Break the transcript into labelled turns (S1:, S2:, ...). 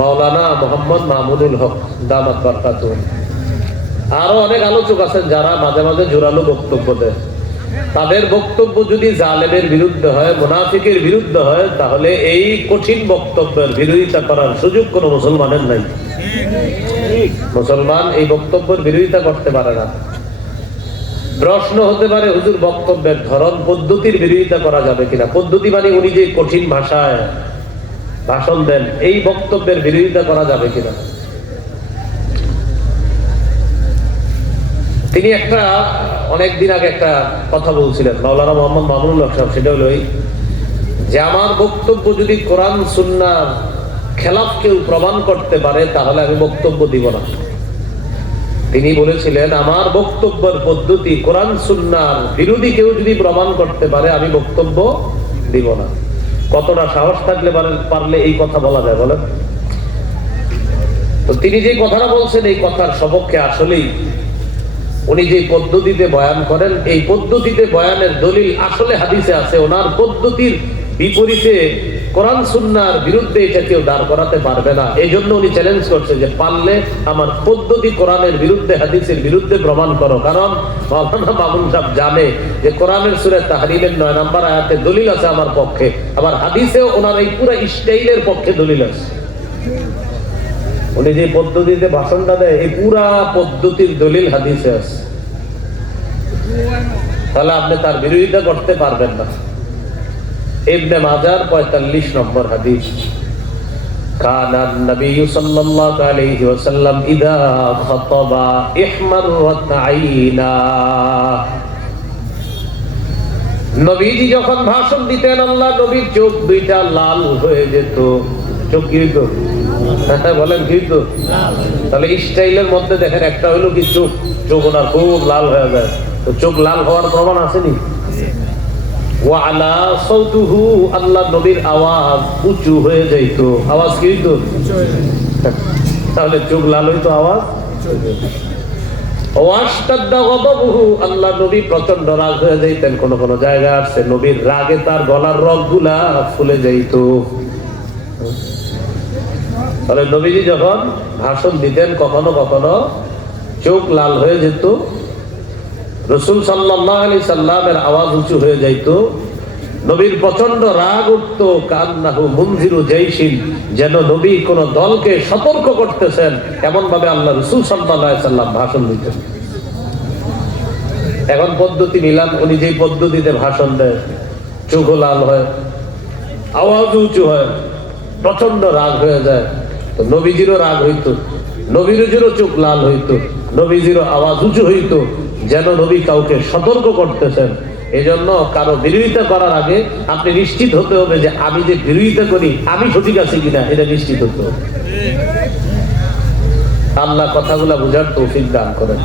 S1: মাওলানা মোহাম্মদ মাহমুদুল হক, দামাত বরকাত আরও অনেক আলোচক আছেন যারা মাঝে মাঝে জোরালো বক্তব্য দেয় তাদের বক্তব্য যদি জালেমের বিরুদ্ধে হয়, মুনাফিকের বিরুদ্ধে হয়, তাহলে এই কঠিন বক্তব্যের বিরোধিতা করার সুযোগ কোনো মুসলমানের নাই। মুসলমান এই বক্তব্যের বিরোধিতা করতে পারে না। প্রশ্ন হতে পারে, হুজুর, বক্তব্যের ধরন, পদ্ধতির বিরোধিতা করা যাবে কিনা? পদ্ধতি মানে উনি যে কঠিন ভাষায় ভাষণ দেন, এই বক্তব্যের বিরোধিতা করা যাবে কিনা? তিনি একটা অনেকদিন আগে একটা কথা বলছিলেন, মাওলানা মোহাম্মদ মামুনুল হক সাহেব, সেটা হলো যে, আমার বক্তব্য যদি কোরআন সুন্নার খেলাফ কেউ প্রমাণ করতে পারে, তাহলে আমি বক্তব্য দিব না। তিনি বলেছিলেন, আমার বক্তব্যের পদ্ধতি কোরআন, সুন্নার বিরোধী কেউ যদি প্রমাণ করতে পারে, আমি বক্তব্য দিব না। কতটা সাহস থাকলে পারলে এই কথা বলা যায়, বলেন। তো তিনি যে কথাটা বলছেন, এই কথার সপক্ষে আসলেই উনি যে পদ্ধতিতে বয়ান করেন, এই পদ্ধতিতে বয়ানের দলিল আসলে হাদিসে আছে। ওনার পদ্ধতির বিপরীতে কোরআন সুন্নার বিরুদ্ধে এটা কেউ দাঁড় করাতে পারবে না। এই জন্য উনি চ্যালেঞ্জ করছে যে পারলে আমার পদ্ধতি কোরআনের বিরুদ্ধে, হাদিসের বিরুদ্ধে প্রমাণ করো। কারণ মাওলানা মামুন সাহেব জানে যে কোরআনের সুরে তাহরিমের নয় নাম্বার আয়াতে দলিল আছে আমার পক্ষে। আবার হাদিসেও ওনার এই পুরো স্টাইলের পক্ষে দলিল আছে। উনি যে পদ্ধতিতে ভাষণটা দেয়, এই পুরা পদ্ধতির দলিল হাদিসে আছে। তাহলে আপনি তার বিরোধিতা করতে পারবেন না। ইবনে মাজার পঁয়তাল্লিশ নম্বর হাদিস كان النبي صلى الله عليه وسلم إذا خطب احمرت عيناه নবীজি যখন ভাষণ দিতেন আল্লাহ নবীর চোখ দুইটা লাল হয়ে যেত চোখ কি হইতো হ্যাঁ, বলেন কি হইতো তাহলে স্টাইলের মধ্যে দেখেন একটা হইলো কি চোখ চোখ ওনার খুব লাল হয়ে যায় তো চোখ লাল হওয়ার প্রমাণ আসেনি নবীর আওয়াজ উঁচু হয়ে আওয়াজ তাহলে চোখ লাল হইতো আওয়াজ? প্রচণ্ড রাগ হয়ে যাইতেন, কোন কোন জায়গা আছে নবীর রাগে তার গলার রগগুলা ফুলে যাইত। তাহলে নবীজি যখন ভাষণ দিতেন, কখনো কখনো চোখ লাল হয়ে যেত। রসুল সাল্লামের আওয়াজ উঁচু হয়ে যাইত। নবীর প্রচণ্ড রাগ উঠতো, কান্নাহু জৈশিন, যেন নবী কোন দলকে সতর্ক করতেছেন এমন ভাবে আল্লাহ রসুল সাল্লাহ সাল্লাম ভাষণ দিতেন। এখন পদ্ধতি নিলাম, উনি যে পদ্ধতিতে ভাষণ দেয় চোখ লাল হয় আওয়াজ উঁচু হয় প্রচণ্ড রাগ হয়ে যায়। তো নবীজিরও রাগ হইতো নবীজিরও চোখ লাল হইতো, নবীজিরও আওয়াজ উঁচু হইতো যেন নবী কাউকে সতর্ক করতেছেন। এজন্য কারও বিরোধিতা করার আগে আপনি নিশ্চিত হতে হবে যে আমি যে বিরোধিতা করি, আমি সঠিক আছি কিনা, এটা নিশ্চিত হতে হবে। আল্লাহ কথাগুলা বুঝার তৌফিক দান করেন।